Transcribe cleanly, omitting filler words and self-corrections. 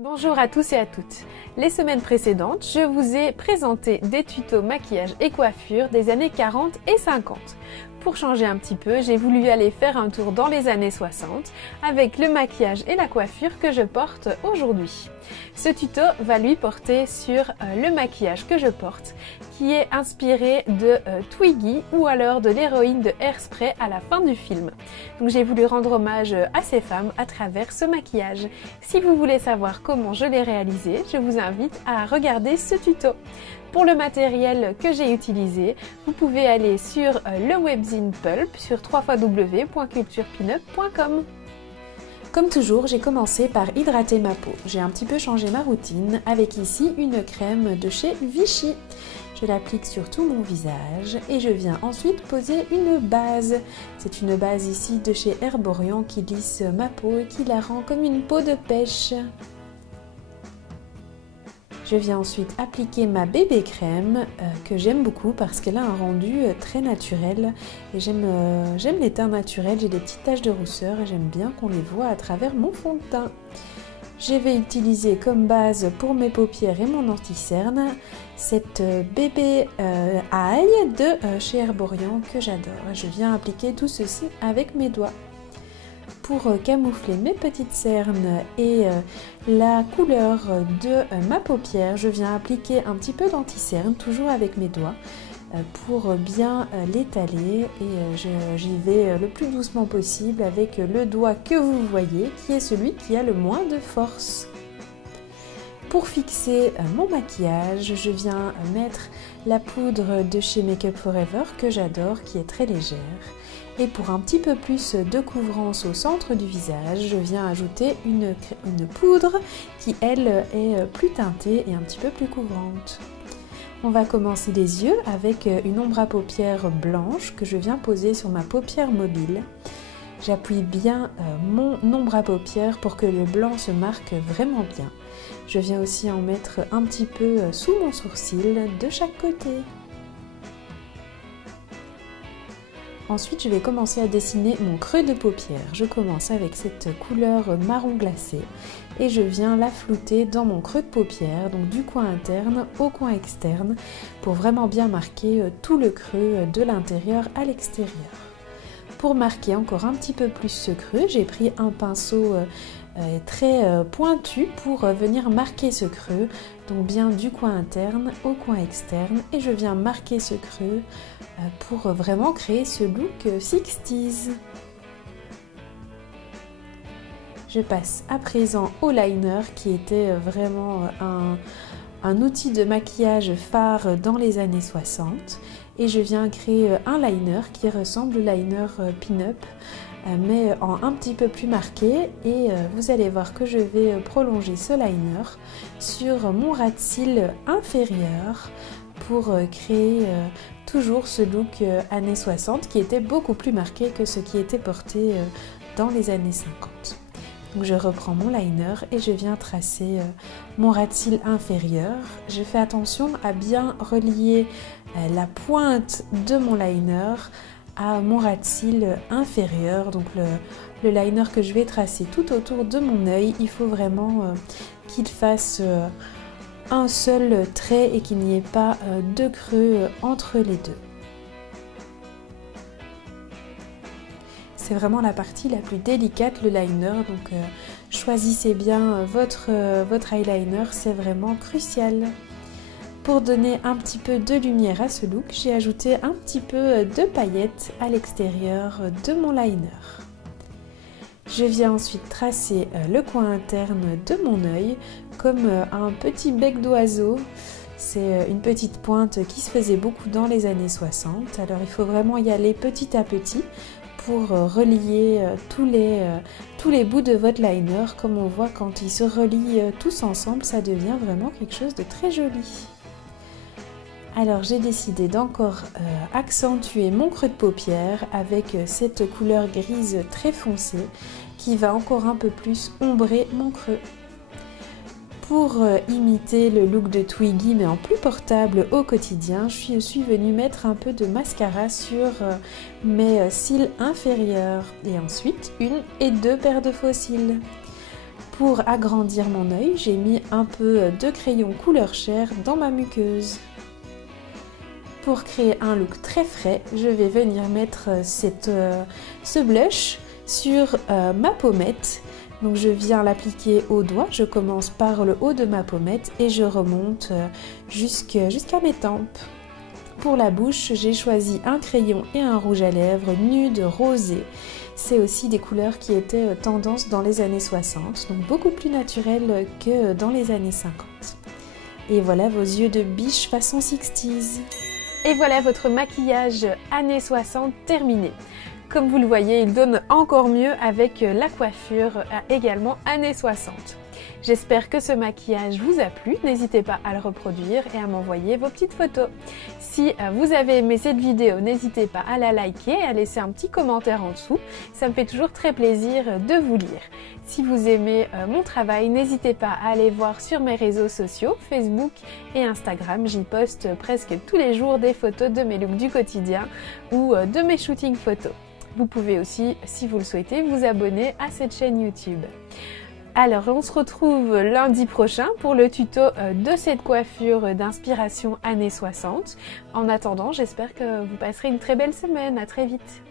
Bonjour à tous et à toutes. Les semaines précédentes, je vous ai présenté des tutos maquillage et coiffure des années 40 et 50. Pour changer un petit peu, j'ai voulu aller faire un tour dans les années 60 avec le maquillage et la coiffure que je porte aujourd'hui. Ce tuto va lui porter sur le maquillage que je porte, qui est inspiré de Twiggy ou alors de l'héroïne de Hairspray à la fin du film. Donc j'ai voulu rendre hommage à ces femmes à travers ce maquillage. Si vous voulez savoir comment je l'ai réalisé, je vous invite à regarder ce tuto. Pour le matériel que j'ai utilisé, vous pouvez aller sur le webzine Pulp sur www.culturepinup.com. Comme toujours, j'ai commencé par hydrater ma peau. J'ai un petit peu changé ma routine avec ici une crème de chez Vichy. Je l'applique sur tout mon visage et je viens ensuite poser une base. C'est une base ici de chez Herborian qui lisse ma peau et qui la rend comme une peau de pêche. Je viens ensuite appliquer ma bébé crème que j'aime beaucoup parce qu'elle a un rendu très naturel et j'aime les teints naturels, j'ai des petites taches de rousseur et j'aime bien qu'on les voit à travers mon fond de teint. Je vais utiliser comme base pour mes paupières et mon anti-cerne cette bébé eye de chez Herborian que j'adore. Je viens appliquer tout ceci avec mes doigts. Pour camoufler mes petites cernes et la couleur de ma paupière, je viens appliquer un petit peu d'anti-cerne, toujours avec mes doigts, pour bien l'étaler et j'y vais le plus doucement possible avec le doigt que vous voyez, qui est celui qui a le moins de force. Pour fixer mon maquillage, je viens mettre la poudre de chez Make Up For Ever que j'adore, qui est très légère. Et pour un petit peu plus de couvrance au centre du visage, je viens ajouter une poudre qui, elle, est plus teintée et un petit peu plus couvrante. On va commencer les yeux avec une ombre à paupières blanche que je viens poser sur ma paupière mobile. J'appuie bien mon ombre à paupières pour que le blanc se marque vraiment bien. Je viens aussi en mettre un petit peu sous mon sourcil de chaque côté. Ensuite, je vais commencer à dessiner mon creux de paupière. Je commence avec cette couleur marron glacé et je viens la flouter dans mon creux de paupière, donc du coin interne au coin externe, pour vraiment bien marquer tout le creux de l'intérieur à l'extérieur. Pour marquer encore un petit peu plus ce creux, j'ai pris un pinceau très pointu pour venir marquer ce creux, donc bien du coin interne au coin externe, et je viens marquer ce creux pour vraiment créer ce look 60s. Je passe à présent au liner qui était vraiment un outil de maquillage phare dans les années 60 et je viens créer un liner qui ressemble au liner pin-up mais en un petit peu plus marqué et vous allez voir que je vais prolonger ce liner sur mon ras de cils inférieur pour créer toujours ce look années 60 qui était beaucoup plus marqué que ce qui était porté dans les années 50. Donc je reprends mon liner et je viens tracer mon ras de cils inférieur. Je fais attention à bien relier la pointe de mon liner à mon ras de cils inférieur. Donc le liner que je vais tracer tout autour de mon œil, il faut vraiment qu'il fasse un seul trait et qu'il n'y ait pas de creux entre les deux. C'est vraiment la partie la plus délicate, le liner, donc choisissez bien votre eyeliner, c'est vraiment crucial. Pour donner un petit peu de lumière à ce look, j'ai ajouté un petit peu de paillettes à l'extérieur de mon liner. Je viens ensuite tracer le coin interne de mon œil comme un petit bec d'oiseau. C'est une petite pointe qui se faisait beaucoup dans les années 60, alors il faut vraiment y aller petit à petit pour relier tous les bouts de votre liner. Comme on voit, quand ils se relient tous ensemble, ça devient vraiment quelque chose de très joli. Alors j'ai décidé d'encore accentuer mon creux de paupière avec cette couleur grise très foncée qui va encore un peu plus ombrer mon creux. Pour imiter le look de Twiggy mais en plus portable au quotidien, je suis venue mettre un peu de mascara sur mes cils inférieurs et ensuite une et deux paires de faux cils. Pour agrandir mon œil, j'ai mis un peu de crayon couleur chair dans ma muqueuse. Pour créer un look très frais, je vais venir mettre ce blush sur ma pommette. Donc je viens l'appliquer au doigt, je commence par le haut de ma pommette et je remonte jusqu'à mes tempes. Pour la bouche, j'ai choisi un crayon et un rouge à lèvres nude rosé. C'est aussi des couleurs qui étaient tendance dans les années 60, donc beaucoup plus naturelles que dans les années 50. Et voilà vos yeux de biche façon 60s. Et voilà votre maquillage années 60 terminé. Comme vous le voyez, il donne encore mieux avec la coiffure également années 60. J'espère que ce maquillage vous a plu, n'hésitez pas à le reproduire et à m'envoyer vos petites photos. Si vous avez aimé cette vidéo, n'hésitez pas à la liker et à laisser un petit commentaire en dessous, ça me fait toujours très plaisir de vous lire. Si vous aimez mon travail, n'hésitez pas à aller voir sur mes réseaux sociaux, Facebook et Instagram, j'y poste presque tous les jours des photos de mes looks du quotidien ou de mes shootings photos. Vous pouvez aussi, si vous le souhaitez, vous abonner à cette chaîne YouTube. Alors, on se retrouve lundi prochain pour le tuto de cette coiffure d'inspiration années 60. En attendant, j'espère que vous passerez une très belle semaine. À très vite.